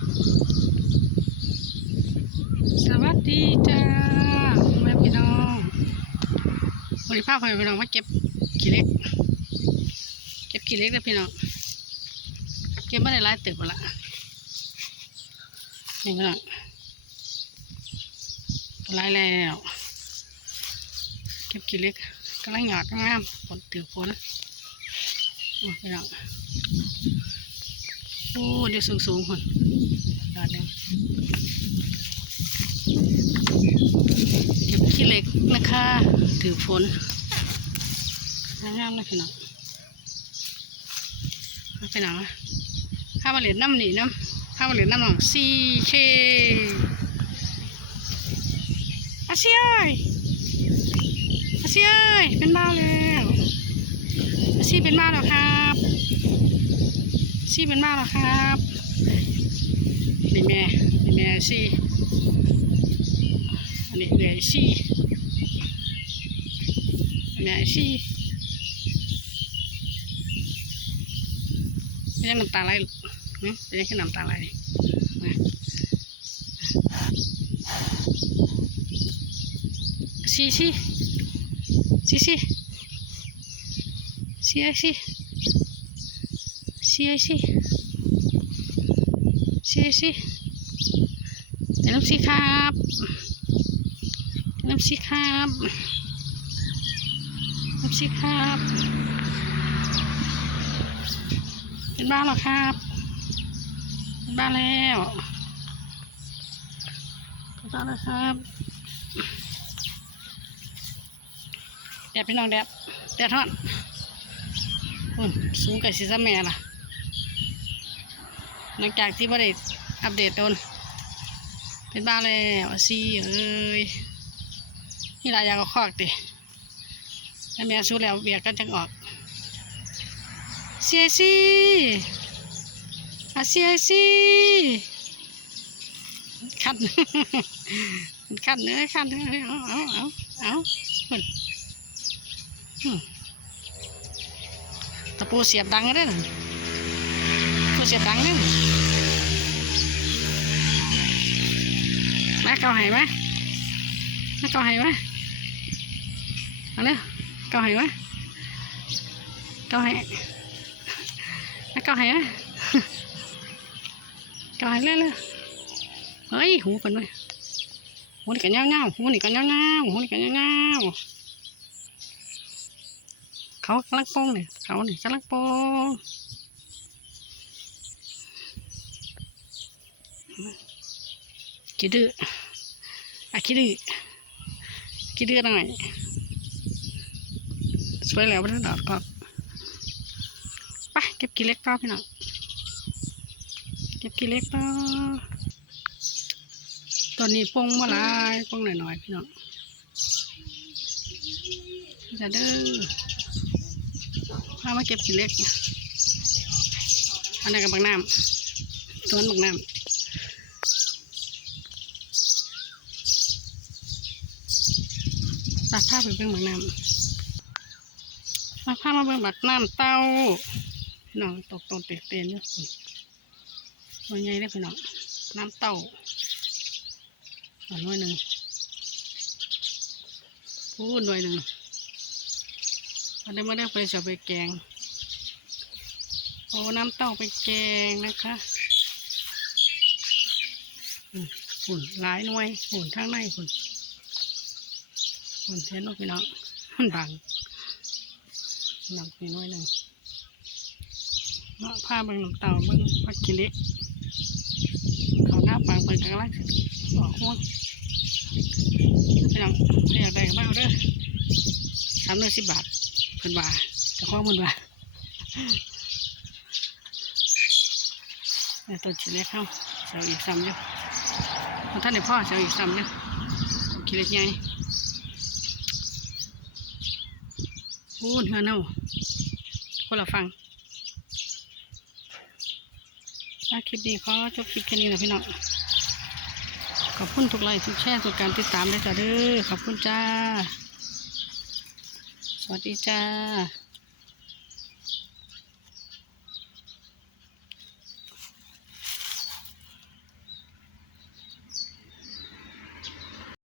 สวัสดีจ้าแม่พี่น้องวันนี้พาไปพี่น้องมาเก็บขี้เล็ก เก็บขี้เล็กนะพี่น้อง เก็บมาได้หลายเติบละนี่พี่น้องหลายแล้วเก็บขี้เล็กกำลังหยอดงามฝนถือฝนพี่น้อง โอ้เดี๋ยวสูงสูงๆคนยอดเลยเก็บขี้เหล็กนะคะถือฝนงามๆเลยพี่น้องเอาไปหนังข้ามาเหรียญน้ำหนีน้ำข้ามาเหรียญน้ำหนองซีเคอาเซียยอาชีเอ้ยเป็นบ้าแล้วอาชีเป็นบ้าแล้วครั ซี่เป็นมากแล้วครับนี่แม่นี่แม่ซี่อันนี้เหลือซี่แม่ซี่ไม่ใช่น้ำตาไหลหรอกไม่ใช่น้ำตาไหลซี่ซี่ซี่ซี่ซี่ซี่ ชี Sí, sí. Sí, ahí sí. Sí, ahí sí. Sí, ahí sí. เดี๋ยวน้ำซีครับเดี๋ยวน้ำซีครับน้ำซีครับเป็นบ้านหรอครับเป็นบ้านแล้วเป็นบ้านแล้วครับแดดพี่น้องแดดแดดทอดอุ่นสูงกับสีสะแม่ล่ะ หลังจากที่ไม่ได้อัปเดตตนเป็นบ้าแล้วสิเอ้ยนี่ลายยางก็คอกติแล้วแม่สู้แล้วเบียกกันจังออกเสียสิอาเสียสิขัดขัดเนื้อขัดเนื้อเอาเอาเอาเอาเอาอืมตะปูเสียบดังเลยนะ ตะปูเสียบดังเลยนะแม่เกาไหไหมแม่เกาไหไหมเอาเลยเกาไหไหมเกาไหแม่เกาไหไหมเกาไหเลยเลยเฮ้ยหูเป็นไหมหูนี่กันเงาเงาหูนี่กันเงาเงาหูนี่กันเงาเงาเขากำลังโป้งเนี่ยเขาเนี่ยกำลังโป้ง คิดดื้ออะคิดดื้อคิดดื้อหน่อยสวยแล้วไม่ต้องดอดก่อนไปเก็บกี่เล็กต่อพี่น้องเก็บกี่เล็กต่อตอนนี้ปงมาลายปงหน่อยๆพี่น้องจะเด้อพามาเก็บขี้เล็กอันนี้กับบักน้ำสวนบักน้ำ ตัดภาพไปเบิ่งบักน้ำมาพามาเบิ่งบักน้ำเต้าพี่น้องตกตนเตะเตียนอยู่ตัวใหญ่เลยพี่น้องน้ำเต้าอันน้อยหนึ่งพูดหน่วยหนึ่งอันนี้ไม่ได้ไปจะไปแกงโอ้น้ำเต้าไปแกงนะคะอืมฝุ่นหลายหน่วยฝุ่นข้างในฝุ่น ฝุ่นเทนลูกพี่น้องมันบังหนักไปหน่อยหนึ่งเนาะผ้าเบิ่งน้ำเต้าเบิ่งพักกิเล็กเขาหน้าปางเปิดกลางล่างออกห่วงพี่น้องถ้าอยากได้ก็มาเอาเด้อสามร้อยสิบบาทเพิ่นว่าจะข้องมันว่าแต่ตัวชิ้นเล็กเข้าเสียวอีกซ้ำอยู่ท่านได้พ่อเสียวอีกซ้ำอยู่ขี้เล็กใหญ่ โอ้เฮือนเฮาคนละฟังถ้าคลิปดีเขอจบคลิปแค่นี้นะพี่น้อง ขอบคุณทุกไลค์ทุกแชร์ทุกการติดตามด้วยจ้าเด้อขอบคุณจ้า สวัสดีจ้า